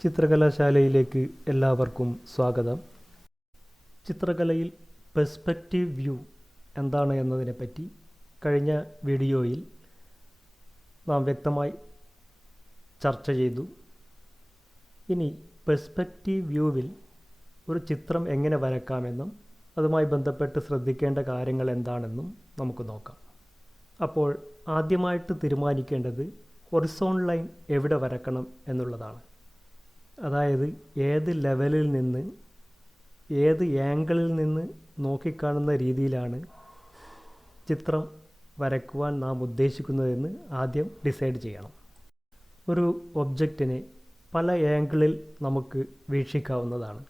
ചിത്രകലാശാലയിലേക്ക് എല്ലാവർക്കും സ്വാഗതം. ചിത്രകലയിൽ perspective view എന്താണ് എന്നതിനെപ്പറ്റി കഴിഞ്ഞ വീഡിയോയിൽ നാം വ്യക്തമായി ചർച്ച ചെയ്തു. ഇനി പെർസ്പെക്റ്റീവ് വ്യൂവിൽ ഒരു ചിത്രം എങ്ങനെ വരയ്ക്കാമെന്നും അതുമായി ബന്ധപ്പെട്ട് ശ്രദ്ധിക്കേണ്ട കാര്യങ്ങൾ എന്താണെന്നും നമുക്ക് നോക്കാം. അപ്പോൾ ആദ്യമായിട്ട് തീരുമാനിക്കേണ്ടത് ഹൊറിസോണ്ടൽ ലൈൻ എവിടെ വരക്കണം എന്നുള്ളതാണ്. അതായത് ഏത് ലെവലിൽ നിന്ന് ഏത് ആംഗിളിൽ നിന്ന് നോക്കിക്കാണുന്ന രീതിയിലാണ് ചിത്രം വരയ്ക്കുവാൻ നാം ഉദ്ദേശിക്കുന്നതെന്ന് ആദ്യം ഡിസൈഡ് ചെയ്യണം. ഒരു ഒബ്ജക്റ്റിനെ പല ആംഗിളിൽ നമുക്ക് വീക്ഷിക്കാവുന്നതാണ്.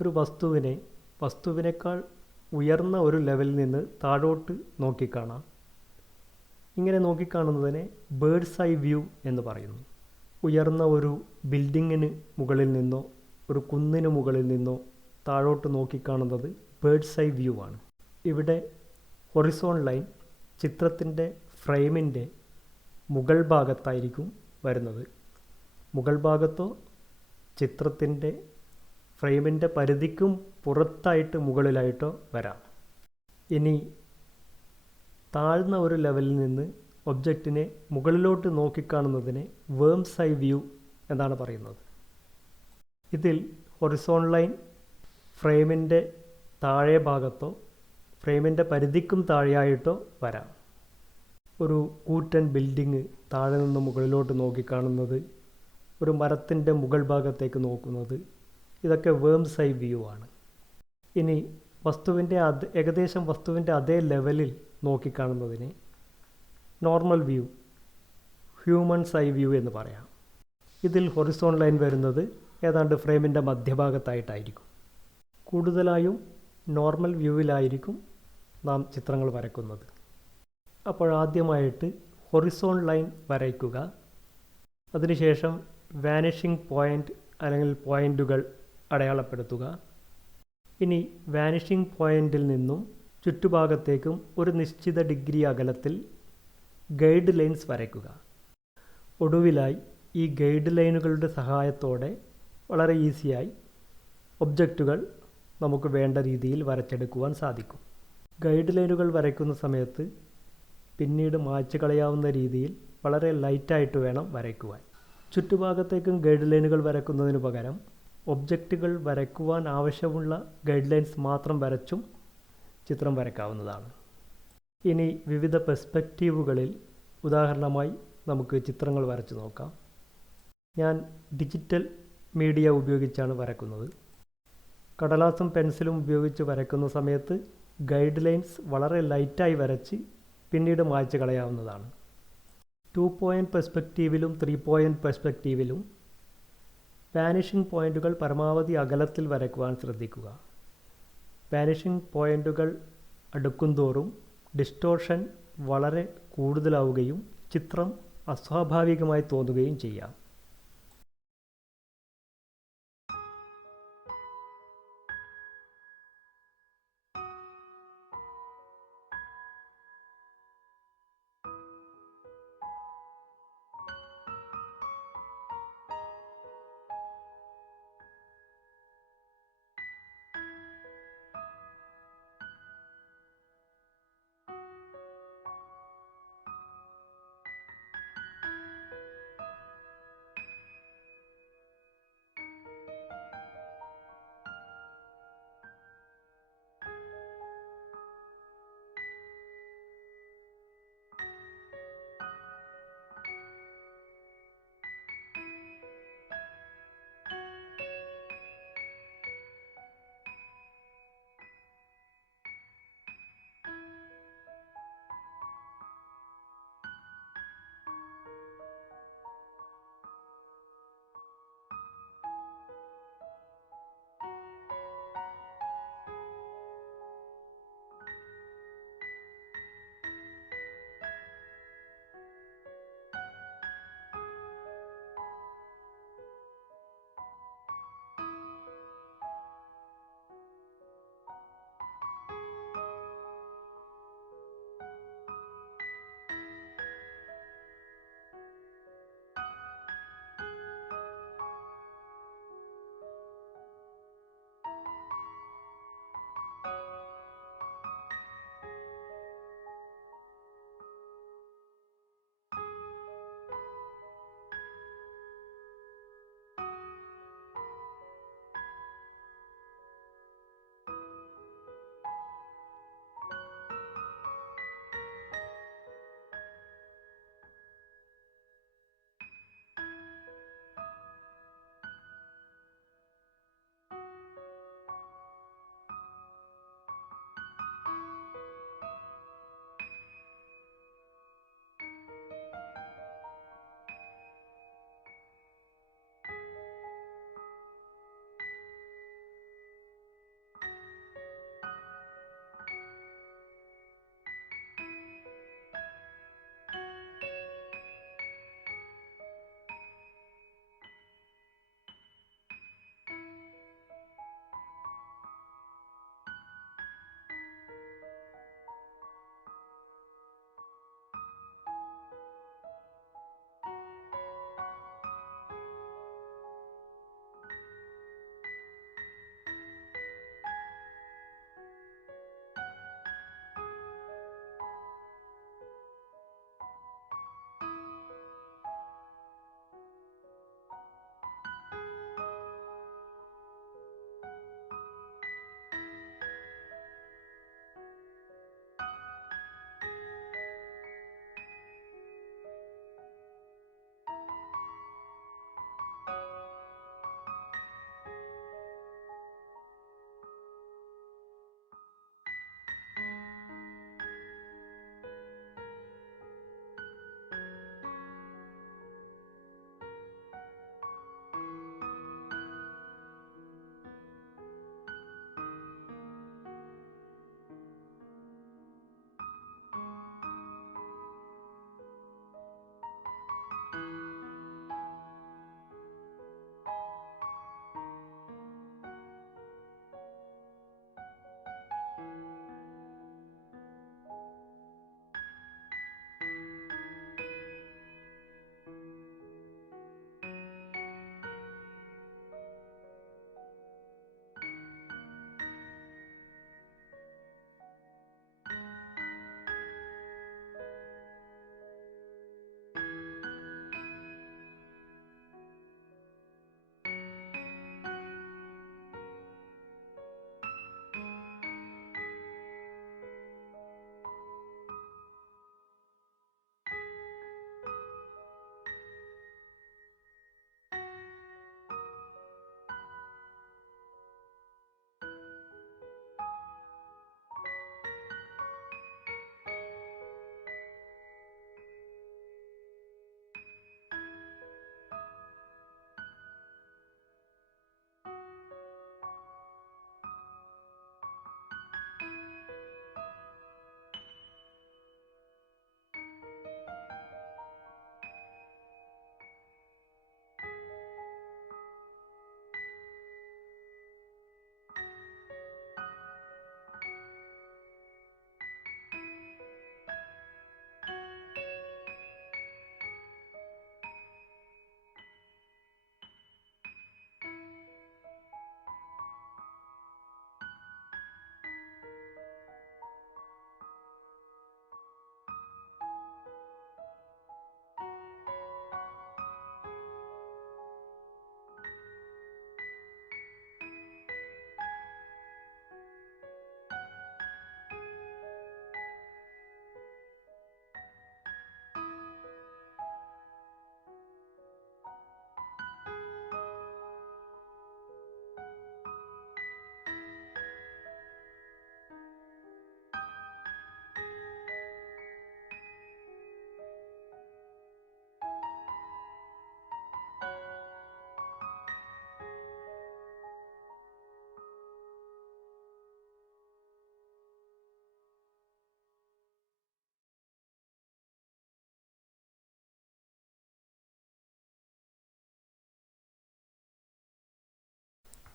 ഒരു വസ്തുവിനേക്കാൾ ഉയർന്ന ഒരു ലെവലിൽ നിന്ന് താഴോട്ട് നോക്കിക്കാണാം. ഇങ്ങനെ നോക്കിക്കാണുന്നതിനെ ബേർഡ്സ് ഐ വ്യൂ എന്ന് പറയുന്നു. ഉയർന്ന ഒരു ബിൽഡിങ്ങിന് മുകളിൽ നിന്നോ ഒരു കുന്നിന് മുകളിൽ നിന്നോ താഴോട്ട് നോക്കിക്കാണുന്നത് ബേർഡ്സ് ഐ വ്യൂ ആണ്. ഇവിടെ ഹൊറിസോണ്ടൽ ലൈൻ ചിത്രത്തിൻ്റെ ഫ്രെയിമിൻ്റെ മുകൾ ഭാഗത്തായിരിക്കും വരുന്നത്. മുകൾ ഭാഗത്തോ ചിത്രത്തിൻ്റെ ഫ്രെയിമിൻ്റെ പരിധിക്കും പുറത്തായിട്ട് മുകളിലായിട്ടോ വരാം. ഇനി താഴ്ന്ന ഒരു ലെവലിൽ നിന്ന് ഒബ്ജക്റ്റിനെ മുകളിലോട്ട് നോക്കിക്കാണുന്നതിനെ വേംസ് ഐ വ്യൂ എന്നാണ് പറയുന്നത്. ഇതിൽ ഹൊറിസോണ്ടൽ ലൈൻ ഫ്രെയിമിൻ്റെ താഴെ ഭാഗത്തോ ഫ്രെയിമിൻ്റെ പരിധിക്കും താഴെയായിട്ടോ വരാം. ഒരു കൂറ്റൻ ബിൽഡിങ് താഴെ നിന്ന് മുകളിലോട്ട് നോക്കിക്കാണുന്നത്, ഒരു മരത്തിൻ്റെ മുകൾ ഭാഗത്തേക്ക് നോക്കുന്നത്, ഇതൊക്കെ വേംസ് ഐ വ്യൂ ആണ്. ഇനി ഏകദേശം വസ്തുവിൻ്റെ അതേ ലെവലിൽ നോക്കിക്കാണുന്നതിനെ normal view, humans eye view എന്ന് പറയാം. ഇതിൽ ഹൊറിസോണ്ടൽ ലൈൻ വരുന്നത് ഏതാണ്ട് ഫ്രെയിമിൻ്റെ മധ്യഭാഗത്തായിട്ടായിരിക്കും. കൂടുതലായും നോർമൽ വ്യൂവിലായിരിക്കും നാം ചിത്രങ്ങൾ വരയ്ക്കുന്നത്. അപ്പോൾ ആദ്യമായിട്ട് ഹൊറിസോണ്ടൽ ലൈൻ വരയ്ക്കുക. അതിനുശേഷം വാനിഷിംഗ് പോയിൻ്റ് അല്ലെങ്കിൽ പോയിൻ്റുകൾ അടയാളപ്പെടുത്തുക. ഇനി വാനിഷിംഗ് പോയിൻ്റിൽ നിന്നും ചുറ്റുഭാഗത്തേക്കും ഒരു നിശ്ചിത ഡിഗ്രി അകലത്തിൽ ഗൈഡ് ലൈൻസ് വരയ്ക്കുക. ഒടുവിലായി ഈ ഗൈഡ് ലൈനുകളുടെ സഹായത്തോടെ വളരെ ഈസിയായി ഒബ്ജക്റ്റുകൾ നമുക്ക് വേണ്ട രീതിയിൽ വരച്ചെടുക്കുവാൻ സാധിക്കും. ഗൈഡ് ലൈനുകൾ വരയ്ക്കുന്ന സമയത്ത് പിന്നീട് മായ്ച്ചു കളയാവുന്ന രീതിയിൽ വളരെ ലൈറ്റായിട്ട് വേണം വരയ്ക്കുവാൻ. ചുറ്റുഭാഗത്തേക്കും ഗൈഡ് ലൈനുകൾ വരയ്ക്കുന്നതിന് പകരം ഒബ്ജക്റ്റുകൾ വരയ്ക്കുവാൻ ആവശ്യമുള്ള ഗൈഡ് ലൈൻസ് മാത്രം വരച്ചും ചിത്രം വരയ്ക്കാവുന്നതാണ്. ഇനി വിവിധ പെർസ്പെക്റ്റീവുകളിൽ ഉദാഹരണമായി നമുക്ക് ചിത്രങ്ങൾ വരച്ചു നോക്കാം. ഞാൻ ഡിജിറ്റൽ മീഡിയ ഉപയോഗിച്ചാണ് വരയ്ക്കുന്നത്. കടലാസും പെൻസിലും ഉപയോഗിച്ച് വരയ്ക്കുന്ന സമയത്ത് ഗൈഡ് ലൈൻസ് വളരെ ലൈറ്റായി വരച്ച് പിന്നീട് മായ്ച്ചു കളയാവുന്നതാണ്. 2 പോയിൻ്റ് പെർസ്പെക്റ്റീവിലും 3 പോയിൻ്റ് പെർസ്പെക്റ്റീവിലും വാനിഷിംഗ് പോയിൻ്റുകൾ പരമാവധി അകലത്തിൽ വരയ്ക്കുവാൻ ശ്രദ്ധിക്കുക. വാനിഷിംഗ് പോയിൻ്റുകൾ അടുക്കുംതോറും ഡിസ്റ്റോർഷൻ വളരെ കൂടുതലാവുകയും ചിത്രം അസ്വാഭാവികമായി തോന്നുകയും ചെയ്യാം.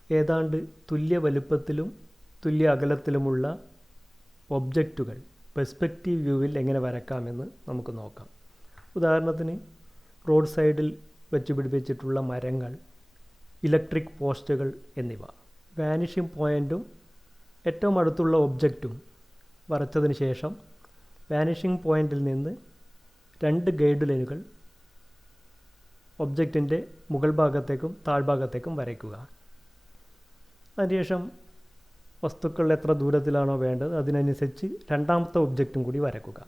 ഏതാണ്ട് തുല്യ വലുപ്പത്തിലും തുല്യ അകലത്തിലുമുള്ള ഒബ്ജക്റ്റുകൾ പെർസ്പെക്റ്റീവ് വ്യൂവിൽ എങ്ങനെ വരയ്ക്കാമെന്ന് നമുക്ക് നോക്കാം. ഉദാഹരണത്തിന് റോഡ് സൈഡിൽ വെച്ച് പിടിപ്പിച്ചിട്ടുള്ള മരങ്ങൾ, ഇലക്ട്രിക് പോസ്റ്റുകൾ എന്നിവ. വാനിഷിംഗ് പോയിൻറ്റും ഏറ്റവും അടുത്തുള്ള ഒബ്ജക്റ്റും വരച്ചതിന് ശേഷം വാനിഷിംഗ് പോയിൻറ്റിൽ നിന്ന് 2 ഗൈഡ് ലൈനുകൾ ഒബ്ജക്റ്റിൻ്റെ മുകൾ ഭാഗത്തേക്കും താഴ്ഭാഗത്തേക്കും വരയ്ക്കുക. അതിനുശേഷം വസ്തുക്കൾ എത്ര ദൂരത്തിലാണോ വേണ്ടത് അതിനനുസരിച്ച് രണ്ടാമത്തെ ഒബ്ജക്റ്റും കൂടി വരയ്ക്കുക.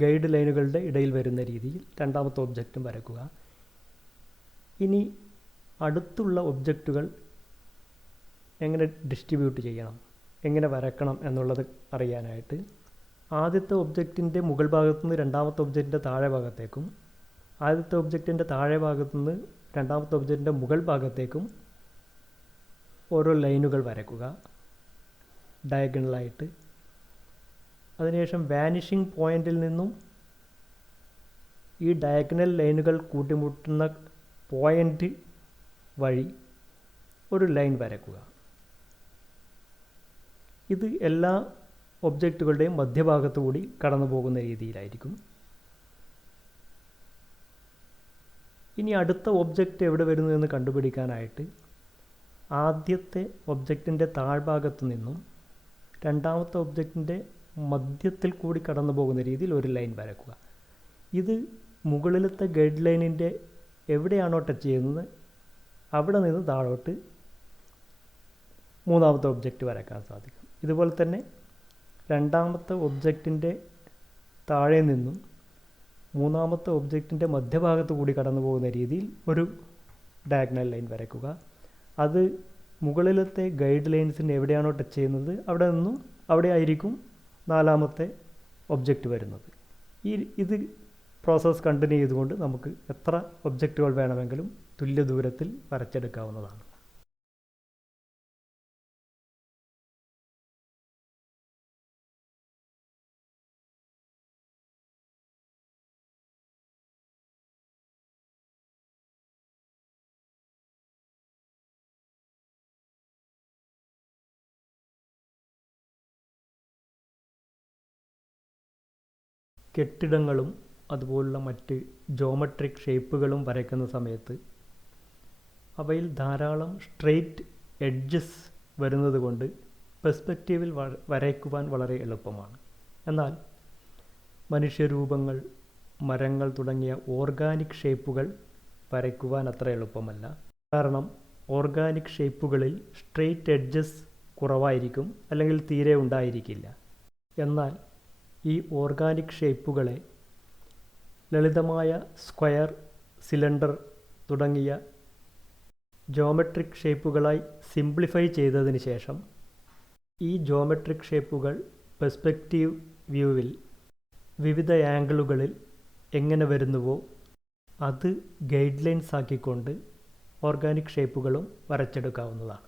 ഗൈഡ് ലൈനുകളുടെ ഇടയിൽ വരുന്ന രീതിയിൽ രണ്ടാമത്തെ ഒബ്ജക്റ്റും വരയ്ക്കുക. ഇനി അടുത്തുള്ള ഒബ്ജക്റ്റുകൾ എങ്ങനെ ഡിസ്ട്രിബ്യൂട്ട് ചെയ്യണം, എങ്ങനെ വരക്കണം എന്നുള്ളത് അറിയാനായിട്ട് ആദ്യത്തെ ഒബ്ജക്റ്റിൻ്റെ മുകൾ ഭാഗത്തുനിന്ന് രണ്ടാമത്തെ ഒബ്ജക്റ്റിൻ്റെ താഴെ ഭാഗത്തേക്കും ആദ്യത്തെ ഒബ്ജക്റ്റിൻ്റെ താഴെ ഭാഗത്തുനിന്ന് രണ്ടാമത്തെ ഒബ്ജക്റ്റിൻ്റെ മുകൾ ഭാഗത്തേക്കും ഓരോ ലൈനുകൾ വരയ്ക്കുക ഡയഗണലായിട്ട്. അതിനുശേഷം വാനിഷിംഗ് പോയിൻറ്റിൽ നിന്നും ഈ ഡയഗണൽ ലൈനുകൾ കൂട്ടിമുട്ടുന്ന പോയിൻ്റ് വഴി ഒരു ലൈൻ വരയ്ക്കുക. ഇത് എല്ലാ ഒബ്ജക്റ്റുകളുടെയും മധ്യഭാഗത്തു കൂടി കടന്നു പോകുന്ന രീതിയിലായിരിക്കും. ഇനി അടുത്ത ഒബ്ജക്റ്റ് എവിടെ വരുന്നു എന്ന് കണ്ടുപിടിക്കാനായിട്ട് ആദ്യത്തെ ഒബ്ജക്റ്റിൻ്റെ താഴ്ഭാഗത്തു നിന്നും രണ്ടാമത്തെ ഒബ്ജക്റ്റിൻ്റെ മധ്യത്തിൽ കൂടി കടന്നു പോകുന്ന രീതിയിൽ ഒരു ലൈൻ വരയ്ക്കുക. ഇത് മുകളിലത്തെ ഗൈഡ് ലൈനിൻ്റെ എവിടെയാണോ ടച്ച് ചെയ്യുന്നത് അവിടെ നിന്ന് താഴോട്ട് മൂന്നാമത്തെ ഒബ്ജക്റ്റ് വരയ്ക്കാൻ സാധിക്കും. ഇതുപോലെ തന്നെ രണ്ടാമത്തെ ഒബ്ജക്റ്റിൻ്റെ താഴെ നിന്നും മൂന്നാമത്തെ ഒബ്ജക്റ്റിൻ്റെ മധ്യഭാഗത്ത് കൂടി കടന്നു പോകുന്ന രീതിയിൽ ഒരു ഡയഗണൽ ലൈൻ വരയ്ക്കുക. അത് മുകളിലത്തെ ഗൈഡ് ലൈൻസിന് എവിടെയാണോ ടച്ച് ചെയ്യുന്നത് അവിടെ നിന്നും അവിടെ ആയിരിക്കും നാലാമത്തെ ഒബ്ജക്റ്റ് വരുന്നത്. ഇത് പ്രോസസ്സ് കണ്ടിന്യൂ ചെയ്തുകൊണ്ട് നമുക്ക് എത്ര ഒബ്ജക്റ്റുകൾ വേണമെങ്കിലും തുല്യ ദൂരത്തിൽ വരച്ചെടുക്കാവുന്നതാണ്. കെട്ടിടങ്ങളും അതുപോലുള്ള മറ്റ് ജോമെട്രിക് ഷേപ്പുകളും വരയ്ക്കുന്ന സമയത്ത് അവയിൽ ധാരാളം സ്ട്രെയിറ്റ് എഡ്ജസ് വരുന്നത് കൊണ്ട് പെർസ്പെക്റ്റീവിൽ വരയ്ക്കുവാൻ വളരെ എളുപ്പമാണ്. എന്നാൽ മനുഷ്യരൂപങ്ങൾ, മരങ്ങൾ തുടങ്ങിയ ഓർഗാനിക് ഷേപ്പുകൾ വരയ്ക്കുവാൻ അത്ര എളുപ്പമല്ല. കാരണം ഓർഗാനിക് ഷേപ്പുകളിൽ സ്ട്രെയിറ്റ് എഡ്ജസ് കുറവായിരിക്കും, അല്ലെങ്കിൽ തീരെ ഉണ്ടായിരിക്കില്ല. എന്നാൽ ഈ ഓർഗാനിക് ഷേപ്പുകളെ ലളിതമായ സ്ക്വയർ, സിലിണ്ടർ തുടങ്ങിയ ജോമെട്രിക് ഷേപ്പുകളായി സിംപ്ലിഫൈ ചെയ്തതിന് ശേഷം ഈ ജോമെട്രിക് ഷേപ്പുകൾ പെർസ്പെക്റ്റീവ് വ്യൂവിൽ വിവിധ ആംഗിളുകളിൽ എങ്ങനെ വരുന്നുവോ അത് ഗൈഡ് ലൈൻസ് ആക്കിക്കൊണ്ട് ഓർഗാനിക് ഷേപ്പുകളും വരച്ചെടുക്കാവുന്നതാണ്.